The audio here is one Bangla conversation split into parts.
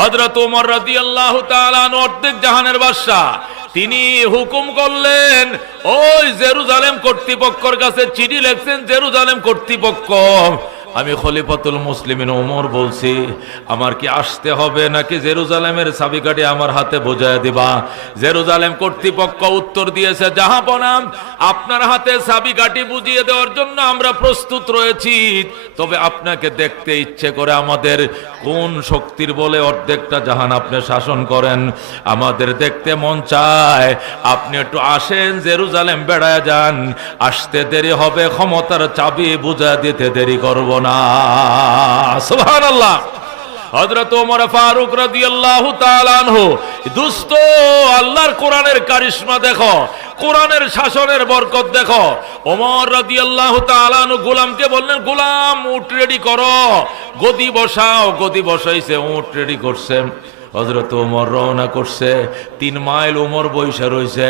হযরত ওমর রাদিয়াল্লাহু তাআলা আনহু অর্ধেক জাহানের বাদশা, তিনি হুকুম করলেন, ওই জেরুজালেম কর্তৃপক্ষের কাছে চিঠি লিখছেন, জেরুজালেম কর্তৃপক্ষ, আমি খলিফাতুল মুসলিমিন ওমর বলছি, আমার কি আসতে হবে নাকি জেরুজালেমের চাবিকাঠি আমার হাতে বোঝায় দিবা? জেরুজালেম কর্তৃপক্ষ উত্তর দিয়েছে, জাহাপনা, আপনার হাতে চাবিকাঠি বুঝিয়ে দেওয়ার জন্য আমরা প্রস্তুত রয়েছি, তবে আপনাকে দেখতে ইচ্ছে করে আমাদের। কোন শক্তির বলে অর্ধেকটা জাহান আপনি শাসন করেন? আমাদের দেখতে মন চায়, আপনি একটু আসেন, জেরুজালেম বেড়ায় যান, আসতে দেরি হবে, ক্ষমতার চাবি বুঝা দিতে দেরি করব না। সুবহানাল্লাহ। হযরত ওমর ফারুক রাদিয়াল্লাহু তাআলা আনহু, দোস্ত, আল্লাহর কোরআনের কারিশমা দেখো, কোরআনের শাসনের বরকত দেখো। ওমর রাদিয়াল্লাহু তাআলা আনহু গোলামকে বললেন, গোলাম, উট রেডি করো, গদি বসাও। গদি বসাইছে, উট রেডি করছে। হযরত ওমর রওনা করছে, 3 মাইল ওমর বইসা রইছে,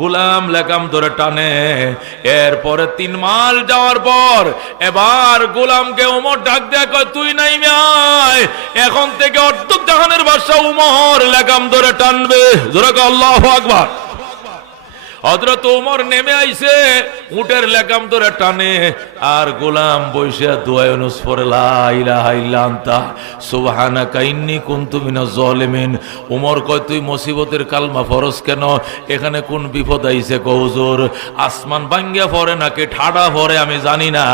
গোলাম লাগাম ধরে টানে। এরপরে 3 মাইল যাওয়ার পর এবার গোলামকে ওমর ডাক দেয়া কয়, তুই নাই আয়, এখন থেকে অর্ধেক জাহানের বাদশা ওমর লাগাম ধরে টানবে। জোরে কও আল্লাহু আকবার। হযরত ওমর নেমে আইছে, উটের লাগাম ধরে টানে, আর গোলাম বইসা দোয়া ইউনুস পড়ে, লা ইলাহা ইল্লা আনতা সুবহানাকা ইন্নী কুনতু মিনাজ জালিমিন। ওমর কয়, তুই মুসিবতের কালমা ফরজ কেন? এখানে কোন বিপদ আইছে? কও হুজুর, আসমান ভাঙ্গিয়া পড়ে নাকি ঠাডা পড়ে আমি জানি না,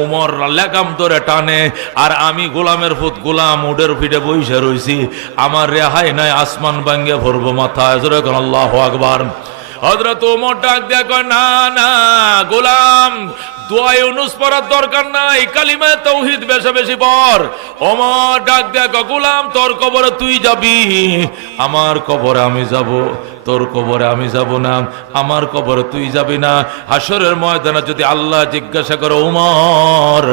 ওমর লাগাম ধরে টানে, আর আমি গোলামের ফুত, গোলাম উটের পিঠে বইসা রইছি, আমার রেহাই নাই, আসমান ভাঙ্গিয়া পড়বো মাথায়। জোরে কোন আল্লাহু আকবার। হযরত ওমর ডাক দেয়া কয়, না না গোলাম, দোয়া ইউনুস পড়ার দরকার নাই, কালিমা তাওহীদ বেশি বেশি পড়। ওমর ডাক দেয়া কয়, গোলাম, তোর কবরে তুই যাবি, আমার কবরে আমি যাব। তোর কবরে আমি যাব না, আমার কবরে তুই যাবি না। হাসরের ময়দানে যদি আল্লাহ জিজ্ঞাসা করে, ওমর,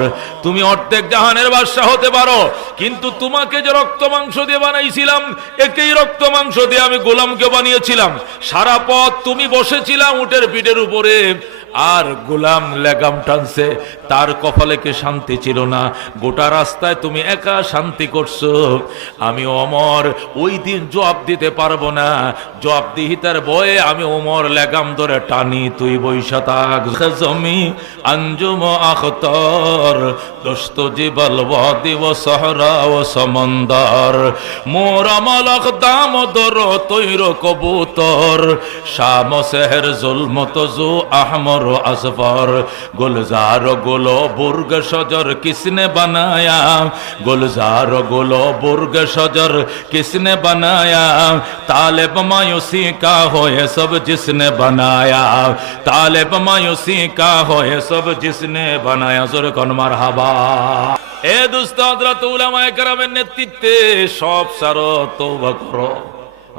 তুমি অর্ধেক জাহানের বাদশা হতে পারো, কিন্তু তোমাকে যে রক্ত মাংস দিয়ে বানাইছিলাম, একই রক্ত মাংস দিয়ে আমি গোলামকে বানিয়েছিলাম। সারা পথ তুমি বসেছিলাম উটের পিঠের উপরে, আর গোলাম লাগাম টানছে, তার কপালে কি শান্তি ছিল না? গোটা রাস্তায় তুমি একা শান্তি করছো। আমি ওমর ওই দিন জবাব দিতে পারবো না, জবাবদিহিতার বয়ে আমি ওমর লাগাম ধরে টানি, তুই বৈশা থাক। জমি আঞ্জুম আখতর দোস্ত জিবল ওয়াদি ও সহরা ও সমন্দর, মোর আমলক দাম দর তৈর কবুতর, শাম সেহর জুলমত জু আহমর আসফর, গুলजार गुलो बुर्ग शजर किसने बनाया, गुलजार गुलो बुर्ग शजर किसने बनाया, तालिब मायूसी का हो ये सब जिसने बनाया, तालिब मायूसी का हो ये सब जिसने बनाया। जोरे कोन मारहाबा। ए दोस्त, हजरत उलामाए केरामेर नेतृत्বে সব সারো, তওবা করো।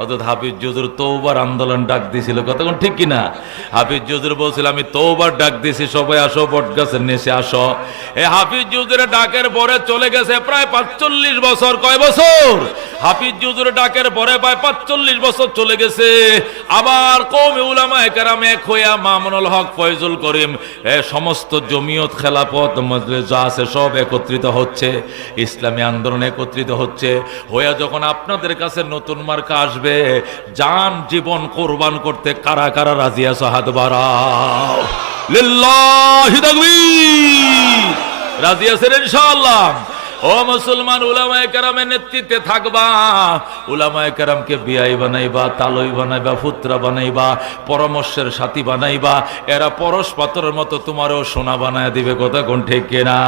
অর্থাৎ হাফিজ হুজুর তওবার আন্দোলন ডাক দিয়েছিল, কতক্ষণ ঠিক কিনা? হাফিজ হুজুর বলছিল, আমি তওবার ডাক দিয়েছি, সবাই আসো, বটগাছের নিচে আসো। এই হাফিজ হুজুরের ডাকের পরে চলে গেছে প্রায় 45 বছর। কয় বছর? হাফিজ হুজুরের ডাকের পরে প্রায় 45 বছর চলে গেছে। আবার কওমে উলামায়ে কেরাম এক হইয়া মামুনুল হক, ফয়জুল করিম, সমস্ত জমিয়ত, খেলাফত, মজলিস যা আছে সব একত্রিত হচ্ছে, ইসলামী আন্দোলন একত্রিত হচ্ছে। হইয়া যখন আপনাদের কাছে নতুন মার্কা আসবে, জান জীবন কোরবান করতে কারা কারা রাজি আছো? হাত বাড়াও। লিল্লাহি তাকবীর। রাজি আছেন ইনশাআল্লাহ? ও মুসলমান, উলামায়ে কেরামের নেতৃত্বে থাকবা, উলামায়ে কেরামকে বিয়াই বানাইবা, তালই বানাইবা, পুত্রা বানাইবা, পরামর্শের সাথী বানাইবা, এরা পরশ পাথরের মতো তোমারও সোনা বানায় দিবে। কথা কোন ঠিক কিনা?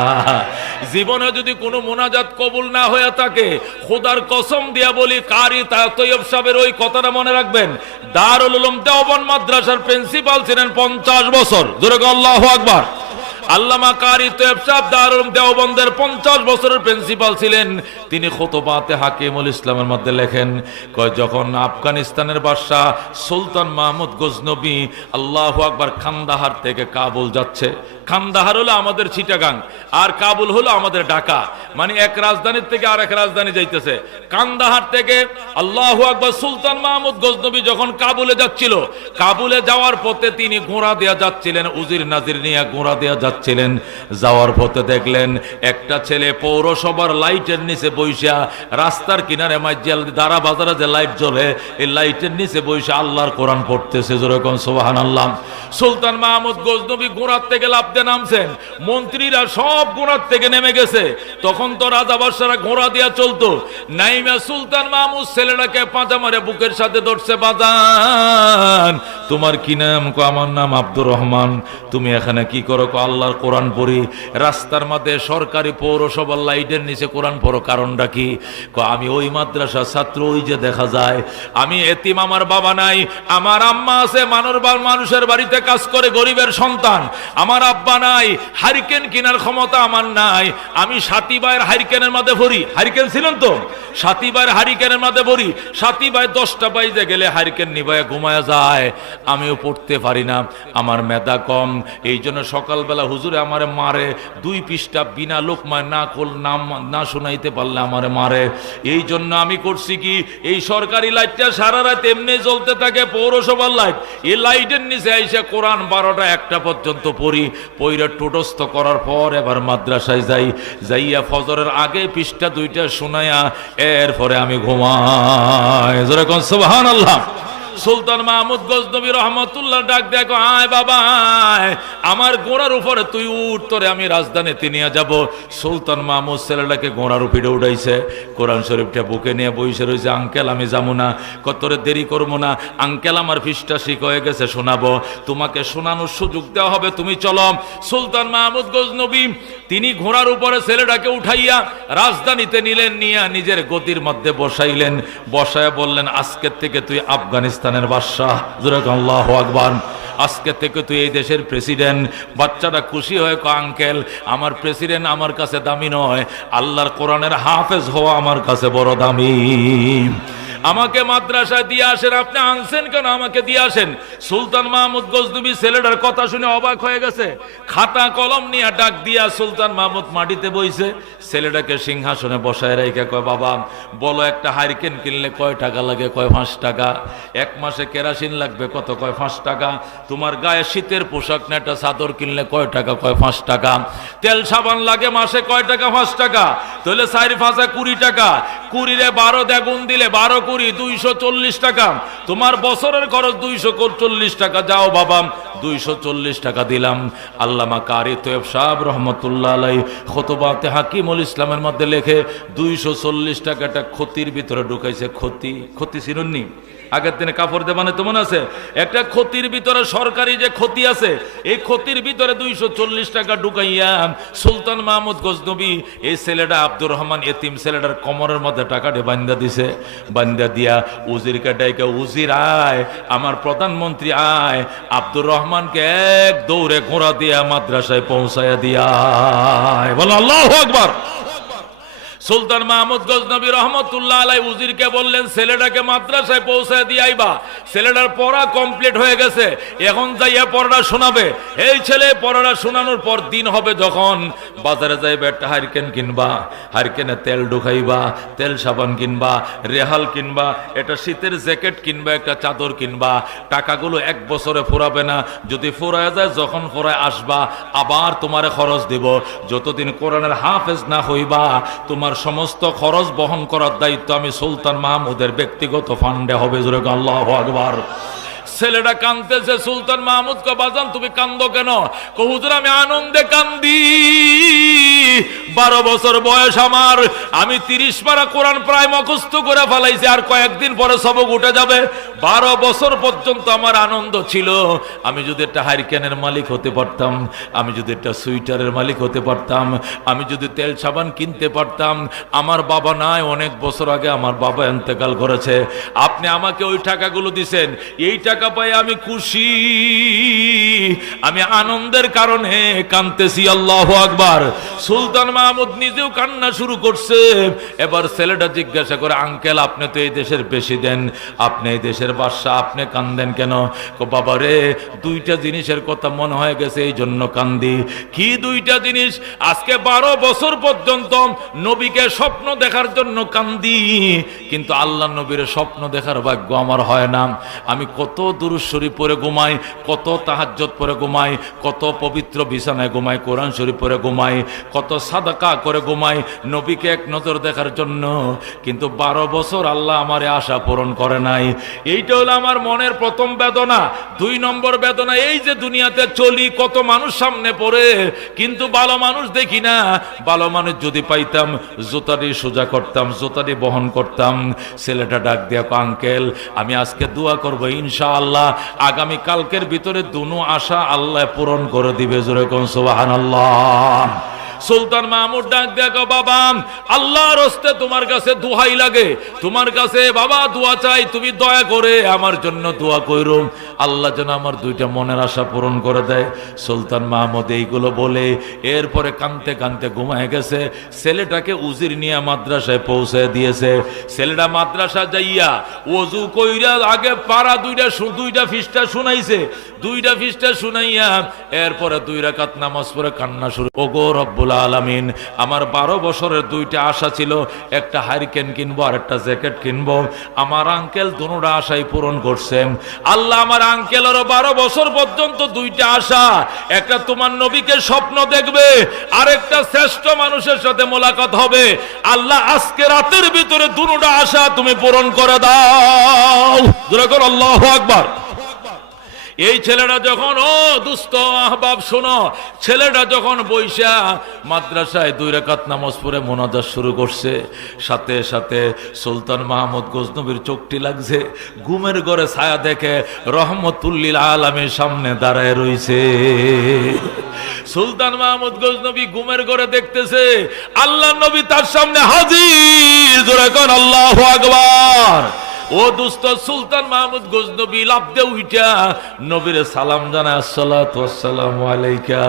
জীবনে যদি কোনো মুনাজাত কবুল না হয়ে থাকে, খোদার কসম দিয়া বলি, কারি তৈয়ব সাহেবের ওই কথাটা মনে রাখবেন। দারুল উলুম দেওবন্দ মাদ্রাসার প্রিন্সিপাল ছিলেন 50 বছর। জোরে আল্লাহু আকবার। আল্লামা কারি তৈয়ব সাহেব দারুল দেওবন্দের 50 বছরের প্রিন্সিপাল ছিলেন। তিনি খুতবাতে হাকিমুল ইসলামের মধ্যে লেখেন, কয় যখন আফগানিস্তানের বাদশাহ সুলতান মাহমুদ গজনবী, আল্লাহু আকবার, কান্দাহার থেকে কাবুল যাচ্ছে। কান্দাহার হলো আমাদের চিটাগাং, আর কাবুল হলো আমাদের ঢাকা, মানে এক রাজধানীর থেকে আরেক রাজধানী যাইতেছে। কান্দাহার থেকে আল্লাহু আকবার সুলতান মাহমুদ গজনবী যখন কাবুলে যাচ্ছিল, কাবুলে যাওয়ার পথে তিনি ঘোড়া দেয়া যাচ্ছিলেন, উজির নাজির নিয়ে ঘোড়া দেয়া যাচ্ছিলেন। যাচ্ছিলেন, যাওয়ার পথে দেখলেন একটা ছেলে পৌরসভার লাইটের নিচে বইসা, রাস্তার কিনারে মাইজাল দাঁড়া বাজারে যে লাইট জ্বলে, এই লাইটের নিচে বইসা আল্লাহর কোরআন পড়তেছে। যেরকম সুবহানাল্লাহ। সুলতান মাহমুদ গজনবী ঘোড়ার থেকে লাফতে নামছেন, মন্ত্রীরা সব ঘোড়ার থেকে নেমে গেছে। তখন তো রাজা বাদশারা ঘোড়া দিয়া চলতো। নাইমা সুলতান মাহমুদ ছেলেটাকে পাঁজা মারে বুকের সাথে ধরছে। বাজান, তোমার কি নাম? কো আমার নাম আব্দুর রহমান। তুমি এখানে কি করো? কো আল্লাহর কোরআন পড়ি। রাস্তার মধ্যে সরকারি পৌরসভার লাইটের নিচে কোরআন পড়ো, কারণটা কি? কো আমি ওই মাদ্রাসার ছাত্র, ওই যে দেখা যায়। আমি এতিম, আমার বাবা নাই, আমার আম্মা আছে মানুষের বাড়িতে কাজ করে, গরিবের সন্তান। আমার আব্বা নাই, হারিকেন কেনার ক্ষমতা আমার নাই। আমি সাতিবাইয়ের হারিকেনের মধ্যে ভরি। হারিকেন ছিলেন তো? সাতিবাইয়ের হারিকেনের মধ্যে ভরি। সাতিবাই 10টা বাইজে গেলে হারিকেন নিভায় ঘুমায় যায়। আমিও পড়তে পারি না, আমার মেধা কম। এই জন্য সকালবেলা হুজুরে আমারে মারে। 2 পৃষ্ঠা বিনা লোকমায় না শোনাইতে পারলে আমারে মারে। এই জন্য আমি করছি কি, এই সরকারি লাইটটা সারা রাত এমনি জ্বলতে থাকে, পৌরসভার লাইট। এই লাইটের নিচে আইসা কোরআন 12টা 1টা পর্যন্ত পড়ি। পইরা টোটস্থ করার পর এবার মাদ্রাসায় যাইয়া ফজরের আগে পৃষ্ঠা 2টা শোনায়া এরপরে আমি ঘুমাই। যেরকম সুবহানাল্লাহ। সুলতান মাহমুদ গজনবী রহমতুল্লাহ ডাক দেখো, আয় বাবা আয়, আমার ঘোড়ার উপরে তুই উঠ, তোরে আমি রাজধানীতে নিয়ে যাব। সুলতান মাহমুদ ছেলেটাকে ঘোড়ার উপরে উঠাইছে, কোরআন শরীফটা বুকে নিয়ে বসে রয়েছে। আঙ্কেল আমি যাবো না। কতরে দেরি করবো না আঙ্কেল, আমার পৃষ্ঠা শিখ হয়ে গেছে, শোনাবো, তোমাকে শোনানোর সুযোগ দেওয়া হবে, তুমি চলো। সুলতান মাহমুদ গজনবী তিনি ঘোড়ার উপরে ছেলেটাকে উঠাইয়া রাজধানীতে নিলেন, নিয়ে নিজের গতির মধ্যে বসাইলেন। বসায় বললেন, আজকের থেকে তুই আফগানিস্তানের বাদশাহ। আল্লাহু আকবার। আজকে থেকে তুই এই দেশের প্রেসিডেন্ট। বাচ্চাটা খুশি হয়ে কয়, আঙ্কেল আমার প্রেসিডেন্ট আমার কাছে দামি নয়, আল্লাহর কোরআনের হাফেজ হওয়া আমার কাছে বড় দামি। আমাকে মাদ্রাসায় দিয়ে আসেন। আপনি আনছেন কেন? আমাকে দিয়ে আসেন। সুলতান মাহমুদ গজনবী ছেলেটার কথা শুনে অবাক হয়ে গেছে। খাতা কলম নিয়ে ডাক দিয়া সুলতান মাহমুদ মাটিতে বইছে। ছেলেটাকে সিংহাসনে বসায় রেখে কয়, বাবা বলো, একটা হারিকেন কিনলে কয় টাকা লাগে? কয় 5 টাকা। 1 মাসে কেরাসিন লাগবে কত? কয় 5 টাকা। তোমার গায়ে শীতের পোশাক না একটা চাদর কিনলে কয় টাকা? কয় 5 টাকা। তেল সাবান লাগে মাসে কয় টাকা? 5 টাকা। তাহলে 4 5 20 টাকা। 20 রে 12 দ্বিগুণ দিলে 12 20 240 টাকা। তোমার বছরের খরচ 240 টাকা। যাও বাবা, 240 টাকা দিলাম। আল্লামা কারি তৈয়ব সাহেব রহমতুল্লাহ আলাইহি খুতবাতে হাকিমুল ইসলামের মধ্যে লেখে 240 টাকাটা ক্ষতির ভিতরে ঢুকাইছে। ক্ষতি চিনুননি? আগের দিনে কাপড় দিয়ে মানে মনে আছে, একটা ক্ষতির ভিতরে সরকারি যে ক্ষতি আছে, এই ক্ষতির ভিতরে 240 টাকা ঢুকাইয়া সুলতান মাহমুদ গজনবী এই ছেলেটা আব্দুর রহমান এতিম ছেলেটার কোমরের মধ্যে টাকাটা বান্ধা দিছে। বান্ধা দিয়া উজিরকে ডাইকা, উজির আয়, আমার প্রধানমন্ত্রী আয়, আব্দুর রহমানকে এক দৌড়ে ঘোড়া দিয়া মাদ্রাসায় পৌঁছায়া দিয়া। বলো আল্লাহু আকবার। সুলতান মাহমুদ গজনবী রহমতুল্লাহ আলাইহি উজিরকে বললেন, ছেলেটাকে মাদ্রাসায় পৌঁছায় দিয়ে আইবা। ছেলেটার পড়া কমপ্লিট হয়ে গেছে, এখন যাইয়া পড়াটা শোনাবে। এই ছেলে পড়াটা শোনানোর পর দিন হবে যখন, বাজারে যাইবে, একটা হারিকেন কিনবা, হারিকেনে তেল ঢুকাইবা, তেল সাবান কিনবা, রেহাল কিনবা, একটা শীতের জ্যাকেট কিনবা, একটা চাদর কিনবা। টাকাগুলো 1 বছরে ফুরাবে না। যদি ফুরায় যায়, যখন ফুরায় আসবা আবার তোমারে খরচ দিব। যতদিন কোরআনের হাফেজ না হইবা, তোমার সমস্ত খরচ বহন করার দায়িত্ব আমি সুলতান মাহমুদের ব্যক্তিগত ফান্ডে হবে। আল্লাহু আকবার। ছেলেটা কাঁদতেছে। সুলতান মাহমুদ কে, বাজান তুমি কান্দো কেন? কো হুজুর আমি আনন্দে কান্দি। 12 বছর বয়স আমার, আমি 30 পারা কোরআন প্রায় মুখস্থ করে ফেলাইছি, আর কয়েকদিন পরে সবক উঠে যাবে। 12 বছর পর্যন্ত আমার আনন্দ ছিল। আমি যদি একটা হারিকেনের মালিক হতে পারতাম, আমি যদি একটা সুইটারের মালিক হতে পারতাম, আমি যদি তেল সাবান কিনতে পারতাম। আমার বাবা নাই, অনেক বছর আগে আমার বাবা ইন্তেকাল করেছে। আপনি আমাকে ওই টাকাগুলো দিছেন, এই টাকা পাই আমি খুশি, আমি আনন্দের কারণে কাঁদতেছি। আল্লাহু আকবার। সুলতান মাহমুদ নিজেও কান্না শুরু করছে। এবার ছেলেটা জিজ্ঞাসা করে, আঙ্কেল আপনি তো এই দেশের প্রেসিডেন্ট, আপনি এই দেশের বাদশাহ, আপনি কান্দেন কেন? বাবা রে, 2টা জিনিসের কথা মনে হয়ে গেছে, এই জন্য কান্দি। কি 2টা জিনিস? আজকে 12 বছর পর্যন্ত নবীকে স্বপ্ন দেখার জন্য কান্দি, কিন্তু আল্লাহ নবীর স্বপ্ন দেখার ভাগ্য আমার হয় না। আমি কত দুরূদ শরীফ পড়ে ঘুমাই, কত তাহাজ্জুদ পড়ে ঘুমায়, কত পবিত্র বিছানায় ঘুমায়, কোরআন শরীফ পড়ে ঘুমায়, কত সাদাকা করে ঘুমায় নবীকে এক নজর দেখার জন্য। কিন্তু 12 বছর আল্লাহ আমারে আশা পূরণ করে নাই। এইটা হলো আমার মনের প্রথম বেদনা। 2 নম্বর বেদনা, এই যে দুনিয়াতে চলি, কত মানুষ সামনে পড়ে, কিন্তু ভালো মানুষ দেখি না। ভালো মানুষ যদি পাইতাম জুতাটি সোজা করতাম, জুতাটি বহন করতাম। ছেলেটা ডাক দিয়া আঙ্কেল, আমি আজকে দোয়া করবো ইনশাআল্লাহ আগামী কালকের ভিতরে দুনো আশা আল্লাহ পূরণ করে দিবে। জোরে কোন সুবহানাল্লাহ। সুলতান মাহমুদ ডাক দেখো, বাবা আল্লাহর হস্তে তোমার কাছে দোহাই লাগে, তোমার কাছে বাবা দোয়া চাই, তুমি দয়া করে আমার জন্য দোয়া কইরো, আল্লাহ যেন আমার 2টা মনের আশা পূরণ করে দেয়। সুলতান মাহমুদ এইগুলো বলে এরপরে কাঁদতে কাঁদতে ঘুমায় গেছে। ছেলেটাকে উজির নিয়ে মাদ্রাসায় পৌঁছে দিয়েছে। ছেলেটা মাদ্রাসা যাইয়া ওযু কইরা আগে পারা 2টা ফিসটা শুনাইছে, 2টা ফিসটা শুনাইয়া এরপরে 2 রাকাত নামাজ পড়ে কান্না শুরু। ওগো রব্বুল আলামিন, আমার 12 বছরের 2টা আশা ছিল, একটা হারিকেন কিনবো আর একটা জ্যাকেট কিনবো। আমার আঙ্কেল দুটোটা আশাই পূরণ করছে। আল্লাহ আমার আঙ্কেলেরও 12 বছর পর্যন্ত 2টা আশা, একটা তোমার নবীকে স্বপ্ন দেখবে, আর একটা শ্রেষ্ঠ মানুষের সাথে মোলাকাত হবে। আল্লাহ আজকে রাতের ভিতরে দুটোটা আশা তুমি পূরণ করে দাও। জোরে করো আল্লাহু আকবার। এই ছেলেটা যখন, ও দুস্থ আহবাব শোনো, ছেলেটা যখন বৈশা মাদ্রাসায় 2 রাকাত নামাজ পড়ে মোনাজাত শুরু করছে, সাথে সাথে সুলতান মাহমুদ গজনবীর চোখটি লাগছে। ঘুমের ঘরে ছায়া দেখে রহমতুল লিল আলামিন সামনে দাঁড়ায় রইছে। সুলতান মাহমুদ গজনবী ঘুমের ঘরে দেখতেছে আল্লাহ নবী তার সামনে হাজির। জোরে কোন আল্লাহু আকবার। ও দুস্থ সুলতান মাহমুদ গজনবী লাফ দিয়ে উঠা নবীরে সালাম জানায়, আসসালাতু ওয়াসসালামু আলাইকা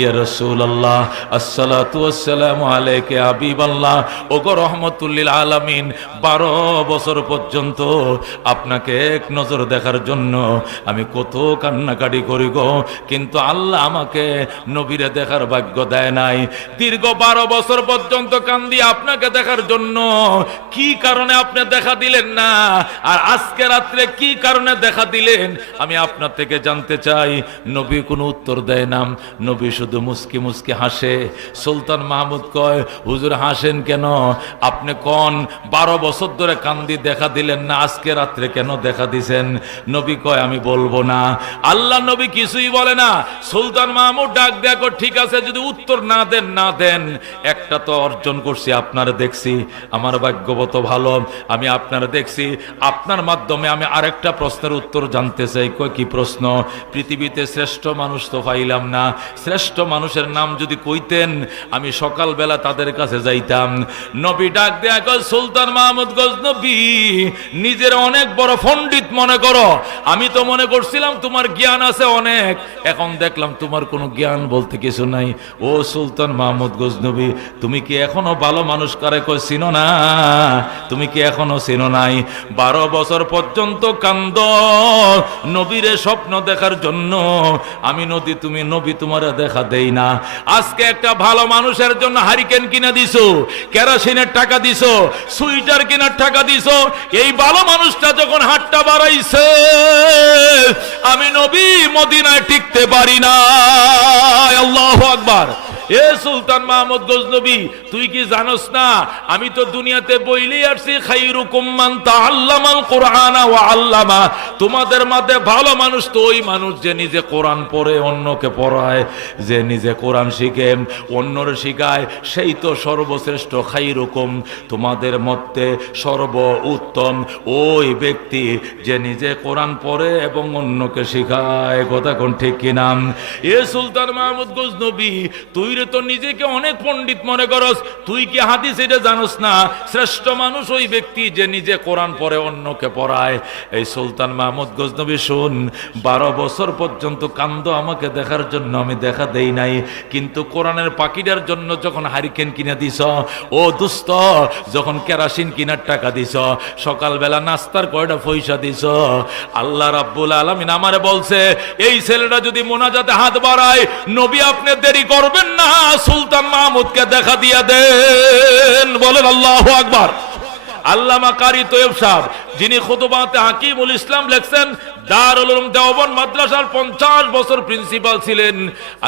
ইয়া রাসূলুল্লাহ, আসসালাতু ওয়াসসালামু আলাইকা ইয়া হাবিবাল্লাহ। ওগো রহমাতুল লিল আলামিন, 12 বছর পর্যন্ত আপনাকে এক নজর দেখার জন্য আমি কত কান্নাকাটি করি গো, কিন্তু আল্লাহ আমাকে নবীরে দেখার ভাগ্য দেয় নাই। দীর্ঘ 12 বছর পর্যন্ত কান্দি আপনাকে দেখার জন্য, কি কারণে আপনি দেখা দিলেন না, আর আজকে রাত্রে কি কারণে দেখা দিলেন আমি আপনার থেকে জানতে চাই। নবী কোনো উত্তর দেয় না, নবী শুধু মুস্কি মুস্কি হাসে। সুলতান মাহমুদ কয়, হুজুর হাসেন কেন? আপনি কোন 12 বছর ধরে কান্দি দেখা দিলেন না, আজকে রাত্রে কেন দেখা দিছেন? নবী কয়, আমি বলবো না। আল্লাহ নবী কিছুই বলে না। সুলতান মাহমুদ ডাক দেখো, ঠিক আছে যদি উত্তর না দেন, একটা তো অর্জন করছি, আপনারা দেখছি, আমার ভাগ্যবত ভালো আমি আপনারা দেখছি, আপনার মাধ্যমে আমি আরেকটা প্রশ্নের উত্তর জানতে চাই। কই কি প্রশ্ন? পৃথিবীতে শ্রেষ্ঠ মানুষ তো পাইলাম না, শ্রেষ্ঠ মানুষের নাম যদি কইতেন আমি সকালবেলা তাদের কাছে যাইতাম। নবী ডাক দেয়া কয়, সুলতান মাহমুদ গজনবী নিজের অনেক বড় পণ্ডিত মনে করো, আমি তো মনে করছিলাম তোমার জ্ঞান আছে অনেক, এখন দেখলাম তোমার কোনো জ্ঞান বলতে কিছু নাই। ও সুলতান মাহমুদ গজনবী, তুমি কি এখনো ভালো মানুষ কারে কয় চিনো না? তুমি কি এখনো চিনো নাই? 12 বছর পর্যন্ত কান্দ নবীরে স্বপ্ন দেখার জন্য, আমি নবী তোমার দেখা দেই না। আজকে একটা ভালো মানুষের জন্য হারিকেন কিনে দিছো, কেরোসিনের টাকা দিছো, সুইটার কেনার টাকা দিছো, এই ভালো মানুষটা যখন হাতটা বাড়াইছে আমি নবী মদিনায় টিকতে পারি না। আল্লাহু আকবার। এ সুলতান মাহমুদ গজনবী, তুই কি জানোস না আমি তো দুনিয়াতে বইলেই আসছি, খাইরুকুম মান তাআল্লামাল কুরআনা ওয়া আল্লামা, তোমাদের মধ্যে ভালো মানুষ তো ওই মানুষ যে নিজে কোরআন পড়ে অন্যকে পড়ায়, যে নিজে কোরআন শিখে অন্যর শিখায়, সেই তো সর্বশ্রেষ্ঠ। খাইরুকুম, তোমাদের মধ্যে সর্ব উত্তম ওই ব্যক্তি যে নিজে কোরআন পড়ে এবং অন্যকে শিখায়। কথা কোন ঠিক কিনা? এ সুলতান মাহমুদ গজনবী, তুই তো নিজেকে অনেক পণ্ডিত মনে করস, তুই কি হাদিস এটা জানোস না? শ্রেষ্ঠ মানুষ ওই ব্যক্তি যে নিজে কোরআন পড়ে অন্যকে পড়ায়। এই সুলতান মাহমুদ গজনবী শুন, 12 বছর পর্যন্ত কান্দ আমাকে দেখার জন্য, আমি দেখা দেই নাই, কিন্তু কোরআনের পাখিটার জন্য যখন হারিকেন কিনে দিছ, ও দুস্থ যখন কেরোসিন কিনার টাকা দিছ, সকালবেলা নাস্তার কয়টা পয়সা দিছ, আল্লাহ রাব্বুল আলামিন আমারে বলছে এই ছেলেটা যদি মোনাজাতে হাত বাড়ায়, নবী আপনি দেরি করবেন না, সুলতান মাহমুদকে দেখা দিয়া দেন। বলেন আল্লাহু আকবার। আল্লামা কারি তৈয়ব সাহেব, যিনি খুতবাতে হাকিমুল ইসলাম লেখছেন, দারুল উলুম দেওবন্দ মাদ্রাসার 50 বছর প্রিন্সিপাল ছিলেন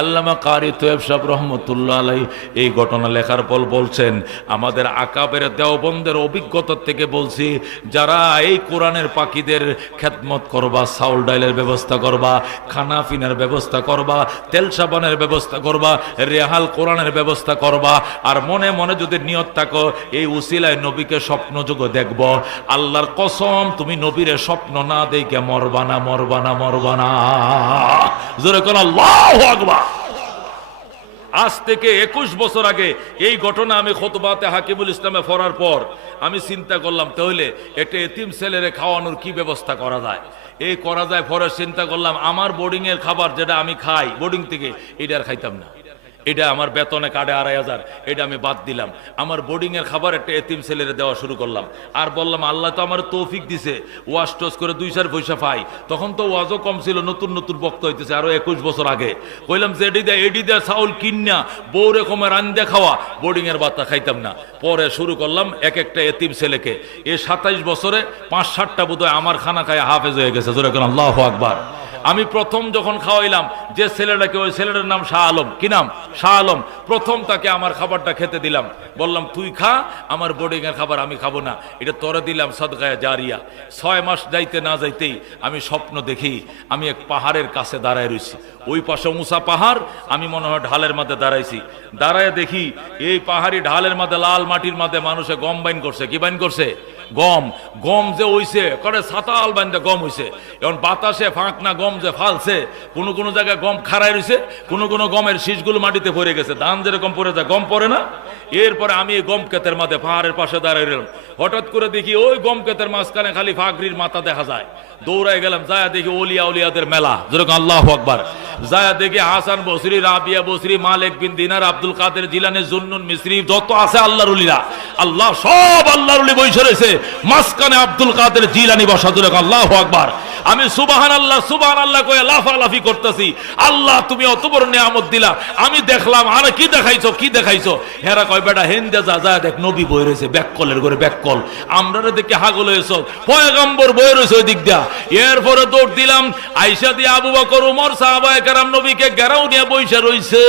আল্লামা কারি তৈয়ব সাহেব রহমতুল্লাহ আলাইহি। এই ঘটনা লেখার পর বলছেন, আমাদের আকাবের দেওবন্দের অভিজ্ঞতা থেকে বলছি, যারা এই কোরআনের পাখিদের খেদমত করবা, চাউল ডাইলের ব্যবস্থা করবা, খানা পিনার ব্যবস্থা করবা, তেল সাবানের ব্যবস্থা করবা, রেহাল কোরআনের ব্যবস্থা করবা, আর মনে মনে যদি নিয়ত থাকো এই উসিলায় নবীকে স্বপ্ন যুগ দেখব, আল্লাহর কসম তুমি নবীরে স্বপ্ন না দেখে মরবা না, মরবা না, মরবা না। জোরে কোন আল্লাহু আকবার। আজ থেকে 21 বছর আগে এই ঘটনা আমি খুতবাতে হাকিমুল ইসলামে পড়ার পর আমি চিন্তা করলাম, তাহলে একটা এতিম ছেলেরে খাওয়ানোর কি ব্যবস্থা করা যায়। এই করা যায় পরে চিন্তা করলাম, আমার বোর্ডিং এর খাবার যেটা আমি খাই বোর্ডিং থেকে, এটা আর খাইতাম না। এটা আমার বেতনে কাটে 2500, এটা আমি বাদ দিলাম। আমার বোর্ডিং এর খাবার একটা এতিম ছেলেরে দেওয়া শুরু করলাম। আর বললাম, আল্লাহ তো আমার তৌফিক দিছে, ওয়াজ টোজ করে 2-4 পয়সা পাই। তখন তো ওয়াজও কম ছিল, নতুন নতুন বক্তা হইতেছে, আরো 21 বছর আগে। কইলাম যে এডি দেয় চাউল কিনা বউ রকমের রান্দা খাওয়া, বোর্ডিং এর বাচ্চা খাইতাম না। পরে শুরু করলাম এক একটা এতিম ছেলেকে। এই 27 বছরে 5-7টা বোধহয় আমার খানা খায় হাফেজ হয়ে গেছে। জোরে কোন আল্লাহু আকবার। আমি প্রথম যখন খাওয়াইলাম যে ছেলেটাকে, ওই ছেলেটার নাম শাহ আলম। কি নাম? শাহ আলম। প্রথম তাকে আমার খাবারটা খেতে দিলাম, বললাম তুই খা, আমার বোর্ডিং এর খাবার আমি খাবো না, এটা তোরে দিলাম সদকায়ে জারিয়া। 6 মাস যাইতে না যাইতেই আমি স্বপ্ন দেখি আমি এক পাহাড়ের কাছে দাঁড়ায় রয়েছি। ওই পাশে উঁচা পাহাড়, আমি মনে হয় ঢালের মধ্যে দাঁড়াইছি। দাঁড়ায় দেখি এই পাহাড়ি ঢালের মধ্যে লাল মাটির মধ্যে মানুষে গম বাইন করছে। কি বাইন করছে? গম। গম যে হইছে করে ছাতাল বান্ধে গম হইছে। এখন বাতাসে ফাঁক না গম যে ফালছে, কোন কোন জায়গায় গম খাড়াই রয়েছে, কোন কোন গমের শীষগুলো মাটিতে পড়ে গেছে। ধান যেরকম পড়ে যায়, গম পড়ে না। এরপরে আমি এই গম ক্ষেতের মাঝে পাহাড়ের পাশে দাঁড়াই রইলাম। হঠাৎ করে দেখি ওই গম ক্ষেতের মাঝখানে খালি ফাগরির মাথা দেখা যায়। দৌড়াই গেলাম, যায়া দেখি ওলিয়া উলিয়াদের মেলা। যেরকম আল্লাহু আকবার। যায়া দেখি হাসান বসরি, রাবিয়া বসরি, মালিক বিন দিনার, আব্দুল কাদের জিলানী, জুন্নুন মিসরি, যত আছে আল্লাহর উলিরা, আল্লাহ সব আল্লাহর উলি বসে রয়েছে। মাঝখানে আব্দুল কাদের জিলানী বসা। যেরকম আল্লাহু আকবার। আমি সুবহানাল্লাহ সুবহানাল্লাহ কয়ে লাফালাফি করতেছি। আল্লাহ তুমি অত বড় নিয়ামত দিলা। আমি দেখলাম, আরে কি দেখাইছো, কি দেখাইছো? হেরা কয় বেটা হেন্দে যা দেখ, নবী বই রয়েছে ব্যাককলের করে, ব্যাককল। আমরা দেখে হাগল হয়েছ, পয়গম্বর বই রয়েছে ওই দিক দিয়া। এরপরে দৌড় দিলাম, আইসা দিয়ে আবু বকর, ওমর, সাহাবায়ে কেরাম নবীকে ঘেরাও নিয়ে বইসা রইছে।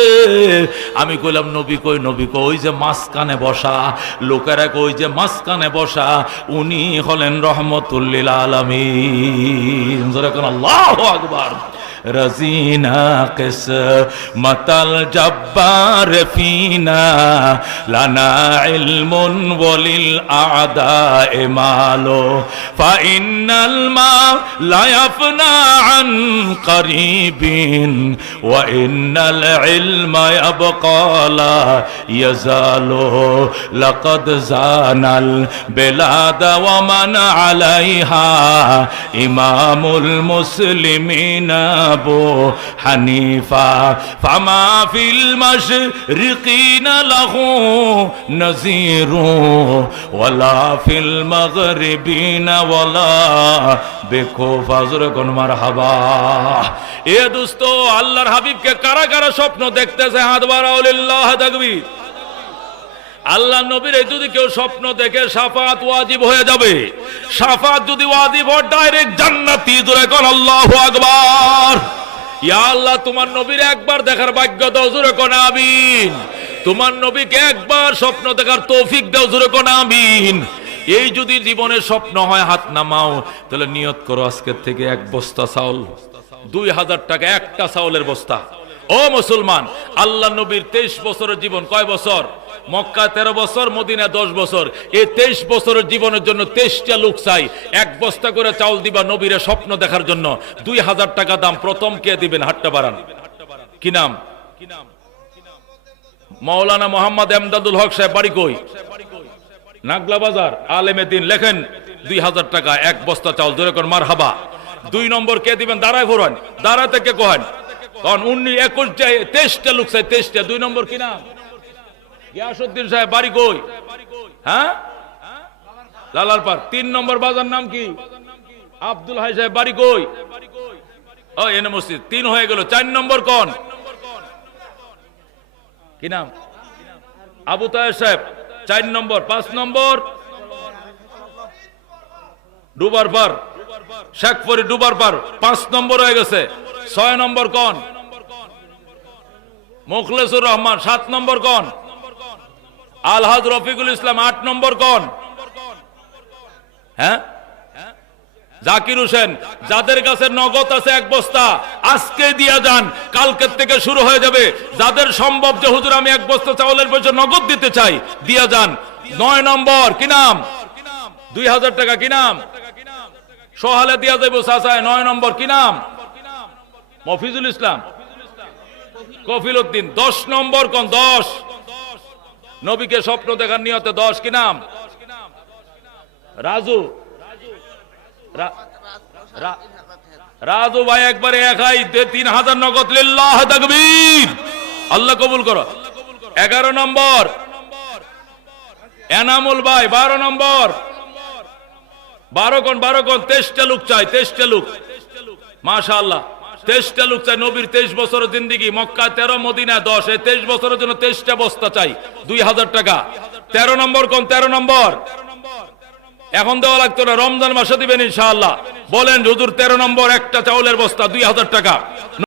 আমি কইলাম নবী কই, নবী কই? ওই যে মাঝখানে বসা। লোকেরা কই যে মাঝখানে বসা উনি হলেন রহমতুল লিল আলামিন। জোরে কোন আল্লাহু আকবার। রাজিনা কিসমতাল জব্বার ফিনা লানা ইলমুন ওয়ালিল আ'দা'i মালো ফাইন্নাল মা লা ইয়াফনা আন করিবিন ওয়া ইন্নাল ইলমা ইয়াবকা লা ইয়াজালু লাকাদ জানাল বিলাদ ওয়া মান আলাইহা ইমামুল মুসলিমিনা আবু হানিফা ফামা ফিল মাশরিকিনা লাহু নাযীরু ওয়ালা ফিল মাগরিবিনা ওয়ালা বিকুফা। জোরে কোন মারহাবা। এ দোস্ত, আল্লাহর হাবিবকে কারা কারা স্বপ্ন দেখতেছে? হাত বাড়াও, লিল্লাহ তাকবীর। আল্লাহ নবীর যদি কেউ স্বপ্ন দেখে শাফাত ওয়াজিব হয়ে যাবে। শাফাত যদি ওয়াজিব হয়, ডাইরেক্ট জান্নাতি। জোরে কোন আল্লাহু আকবার। ইয়া আল্লাহ, তোমার নবীর একবার দেখার ভাগ্য দাও। জোরে কোন আমিন। তোমার নবীকে একবার স্বপ্ন দেখার তৌফিক দাও। জোরে কোন আমিন। এই যদি জীবনের স্বপ্ন হয়, হাত নামাও। তাহলে নিয়ত করো আজকের থেকে 1 বস্তা চাউল, 2000 টাকা একটা চাউলের বস্তা। ও মুসলমান, আল্লাহ নবীর 23 বছরের জীবন। কয় বছর? মক্কা 13 বছর, মদিনা 10 বছর। এই 23 বছরের জীবনের জন্য 23টা লোক চাই। 1 বস্তা করে চাউল দিবা নবীরে স্বপ্ন দেখার জন্য। 2000 টাকা দাম। প্রথম কে দিবেন? হাতটা বাড়ান। কি নাম? মাওলানা মোহাম্মদ এমদাদুল হক সাহেব। বাড়ি কই? নাগলা বাজার। আলেমে দিন। লেখেন 2000 টাকা 1 বস্তা চাউল। জোরে কর মারহাবা। 2 নম্বর কে দিবেন? দাঁড়ায় ফোরান। দাঁড়া থেকে কহেন। কারণ 23টা লোক চাই, 23টা। 2 নম্বর কি নাম? গিয়াসউদ্দিন সাহেব। বাড়ি কই? হ্যাঁ, লালারপাড়। 3 নম্বর বাজার নাম কি? আব্দুল হাই সাহেব। বাড়ি কই? ও এনে মসজিদ। 3 হয়ে গেল। 4 নম্বর কোন? কি নাম? আবু তাহের সাহেব। 4 নম্বর। 5 নম্বর ডুবার পার, শেখপুরি ডুবার পার 5 নম্বর হয়ে গেছে। 6 নম্বর কোন? মুখলেসুর রহমান। 7 নম্বর কোন? আলহাজ রফিকুল ইসলাম। 8 নম্বর কোন? হ্যাঁ, জাকির হোসেন। যাদের কাছে নগদ আছে 1 বস্তা আজকে দিয়া যান, কালকের থেকে শুরু হয়ে যাবে। যাদের সম্ভব যে হুজুর আমি 1 বস্তা চাউলের পয়সা নগদ দিতে চাই, দিয়া যান। 9 নম্বর কি নাম? 2000 টাকা। কি নাম? সোহালে দিয়া যাইব চাচায়। 9 নম্বর কি নাম? মফিজুল ইসলাম, কফিল উদ্দিন। 10 নম্বর কোন? 10 নবীকে স্বপ্ন দেখার নিয়তে 10 কি নাম? রাজু। রাজু ভাই একবারে একাই 3000 নগদ। লিল্লাহ তাকবীর, আল্লাহ কবুল করো। 11 নম্বর এনামুল ভাই। 12 নম্বর 12 কোন? 12 কোন? 23টা লোক চাই। 23টা লোক, মাশাআল্লাহ। 23টা লোক চাই। নবীর 23 বছরের জিন্দেগি, মক্কা 13, মদিনা 10। এই 23 বছরের জন্য 23টা বস্তা চাই, 2000 টাকা। 13 নম্বর কোন? 13 নম্বর এখন দেওয়া লাগতো না, রমজান মাসে দিবেন ইনশাআল্লাহ। বলেন হুজুর 13 নম্বর একটা চাউলের বস্তা 2000 টাকা।